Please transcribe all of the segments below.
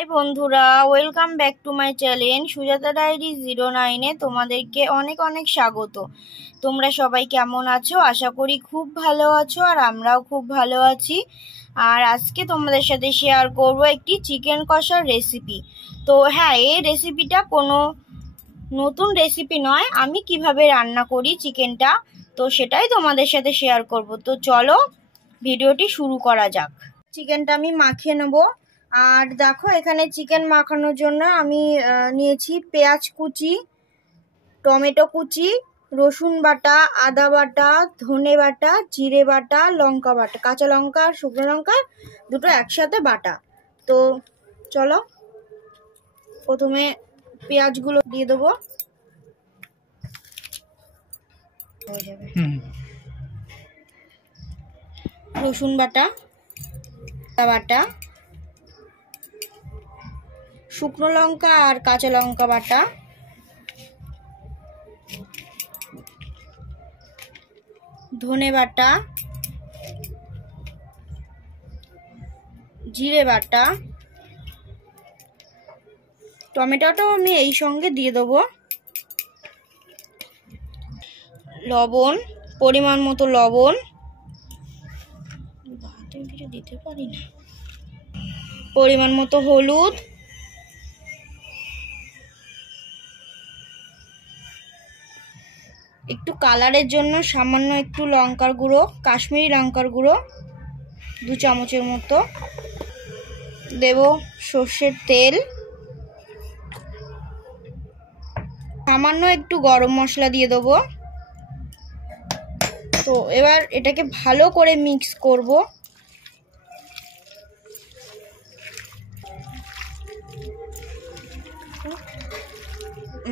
High বন্ধুরা, welcome back to my channel Sujata diary 09-এ তোমাদেরকে অনেক অনেক স্বাগত। তোমরা সবাই কেমন আছো? আশা করি খুব ভালো আছো, আর আমরাও খুব ভালো আছি। আর আজকে তোমাদের সাথে শেয়ার করব একটি চিকেন কষার রেসিপি। তো হ্যাঁ, এই রেসিপিটা কোনো নতুন রেসিপি নয়, আমি কিভাবে রান্না করি চিকেনটা, তো সেটাই তোমাদের সাথে শেয়ার করব। তো চলো ভিডিওটি শুরু করা যাক। চিকেনটা আমি মাখিয়ে নেবো। আর দেখো, এখানে চিকেন মাখানোর জন্য আমি নিয়েছি পেঁয়াজ কুচি, টমেটো কুচি, রসুন বাটা, আদা বাটা, ধনে বাটা, জিরে বাটা, লঙ্কা বাটা, কাঁচা লঙ্কা আর শুকনো লঙ্কা দুটো একসাথে বাটা। তো চলো প্রথমে পেঁয়াজগুলো দিয়ে দেবো। রসুন বাটা, আদা বাটা, শুকনো লঙ্কা আর কাঁচা লঙ্কা বাটা, ধনে বাটা, জিরে বাটা, টমেটোটাও আমি এই সঙ্গে দিয়ে দেবো, লবণ, পরিমাণ মতো লবণ, কিছু দিতে পারি না, পরিমাণ মতো হলুদ, একটু কালারের জন্য সামান্য একটু লঙ্কার গুঁড়ো, কাশ্মীরি লঙ্কার গুঁড়ো 2 চামচের মতো দেব, সর্ষের তেল, সামান্য একটু গরম মশলা দিয়ে দেবো। তো এবার এটাকে ভালো করে মিক্স করব।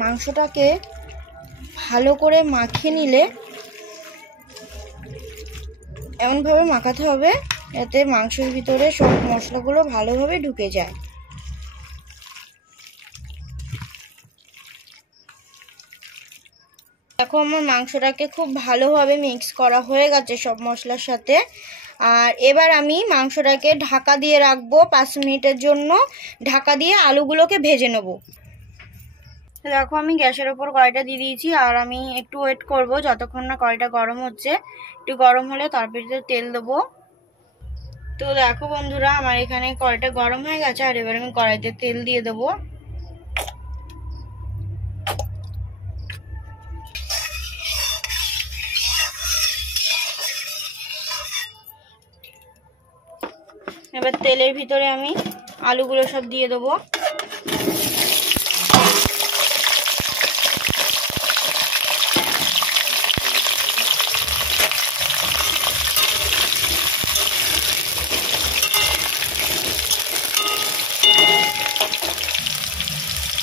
মাংসটাকে ভালো করে মাখিয়ে নিলে এমনভাবে মাখাতে হবে যাতে মাংসের ভিতরে সব মশলাগুলো ভালোভাবে ঢুকে যায়। দেখো, আমার মাংসটাকে খুব ভালোভাবে মিক্স করা হয়ে গেছে সব মশলার সাথে। আর এবার আমি মাংসটাকে ঢাকা দিয়ে রাখবো 5 মিনিটের জন্য। ঢাকা দিয়ে আলুগুলোকে ভেজে নেব। দেখো, আমি গ্যাসের ওপর কড়াইটা দিয়ে দিয়েছি, আর আমি একটু ওয়েট করব যতক্ষণ না কড়াইটা গরম হচ্ছে। একটু গরম হলে তারপরে তেল দেবো। তো দেখো বন্ধুরা, আমার এখানে কড়াইটা গরম হয়ে গেছে, আর এবার আমি কড়াইতে তেল দিয়ে দেবো। এবার তেলের ভিতরে আমি আলুগুলো সব দিয়ে দেবো।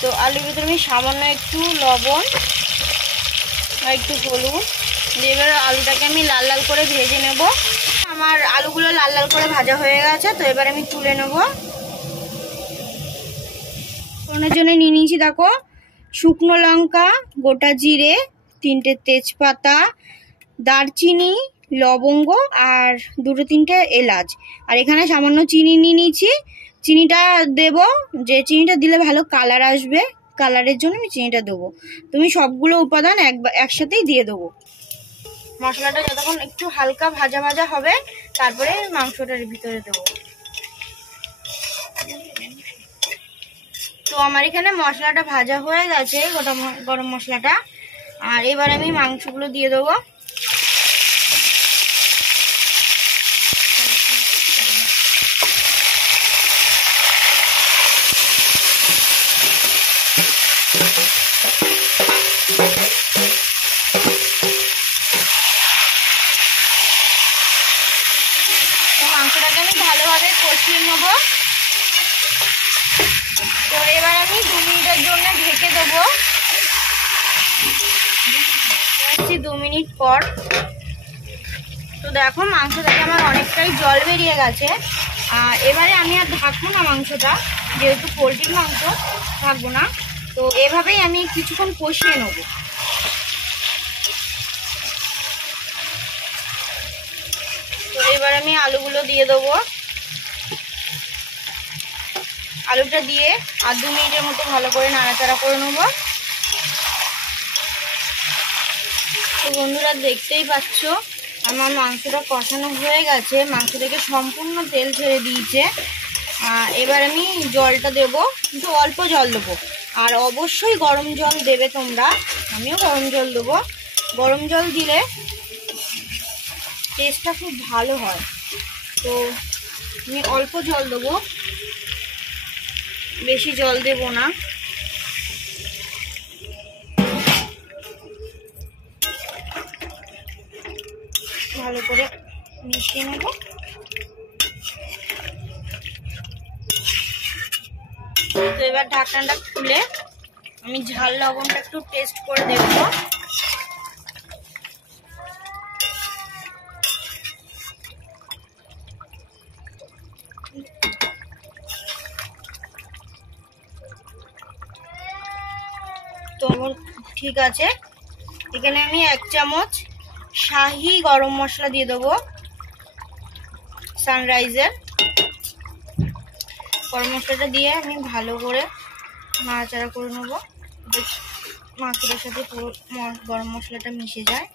তো আলুর ভিতরে আমি সামান্য একটু লবণ আর একটু হলুদ দিয়ে এবার আলুটাকে আমি লাল লাল করে ভেজে নেব। আমার আলুগুলো লাল লাল করে ভাজা হয়ে গেছে, তো এবার আমি তুলে নেব। ফোড়নের জন্য নিয়ে নিয়েছি দেখো, শুকনো লঙ্কা, গোটা জিরে, 3টে তেজপাতা, দারচিনি, লবঙ্গ আর 2-3টে এলাচ। আর এখানে সামান্য চিনি নিয়ে নিয়েছি। চিনিটা দেব, যে চিনিটা দিলে ভালো কালার আসবে, কালারের জন্য আমি চিনিটা দেবো। তুমি সবগুলো উপাদান একসাথেই দিয়ে দেবো। মশলাটা যতক্ষণ একটু হালকা ভাজা ভাজা হবে তারপরে মাংসটার ভিতরে দেবো। তো আমার এখানে মশলাটা ভাজা হয়ে গেছে, গোটা গরম মশলাটা। আর এবার আমি মাংসগুলো দিয়ে দেবো। মাংসটাকে আমি ভালোভাবে কষিয়ে নেব। তো এবার আমি 2 মিনিটের জন্য ঢেকে দেবো। 2 মিনিট পর তো দেখো, মাংস থেকে আমার অনেকটাই জল বেরিয়ে গেছে। আর এবারে আমি আর ঢাকবো না মাংসটা, যেহেতু পোলট্রির মাংস, ঢাকবো না। তো এভাবেই আমি কিছুক্ষণ কষিয়ে নেবো। তো এবার আমি আলুগুলো দিয়ে দেবো। আলুটা দিয়ে আর 2 মিনিটের মতো ভালো করে নাড়াচাড়া করে নেব। তো বন্ধুরা দেখতেই পাচ্ছ আমার মাংসটা কষানো হয়ে গেছে, মাংস থেকে সম্পূর্ণ তেল ছেড়ে দিয়েছে। এবার আমি জলটা দেবো, কিন্তু অল্প জল দেবো, আর অবশ্যই গরম জল দেবে তোমরা। আমিও গরম জল দেবো। গরম জল দিলে টেস্টটা খুব ভালো হয়। তো আমি অল্প জল দেবো, বেশি জল দেব না। ভালো করে মিশিয়ে নেব। তো এবার ঢাকনাটা খুলে আমি ঝাল লবণটা একটু টেস্ট করে দেখবো। তো ঠিক আছে, এখানে আমি 1 চামচ শাহি গরম মশলা দিয়ে দেবো, সানরাইজের গরম মশলাটা দিয়ে আমি ভালো করে নাড়াচাড়া করে নেবো, মাংসটার সাথে পুরো গরম মশলাটা মিশে যায়।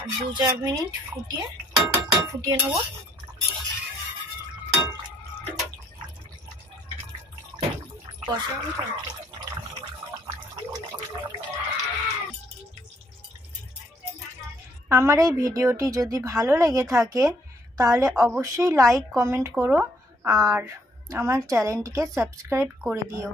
আর 2-4 মিনিট ফুটিয়ে নেবো। আমার এই ভিডিওটি যদি ভালো লেগে থাকে তাহলে অবশ্যই লাইক কমেন্ট করো আর আমার চ্যানেলটিকে সাবস্ক্রাইব করে দিও।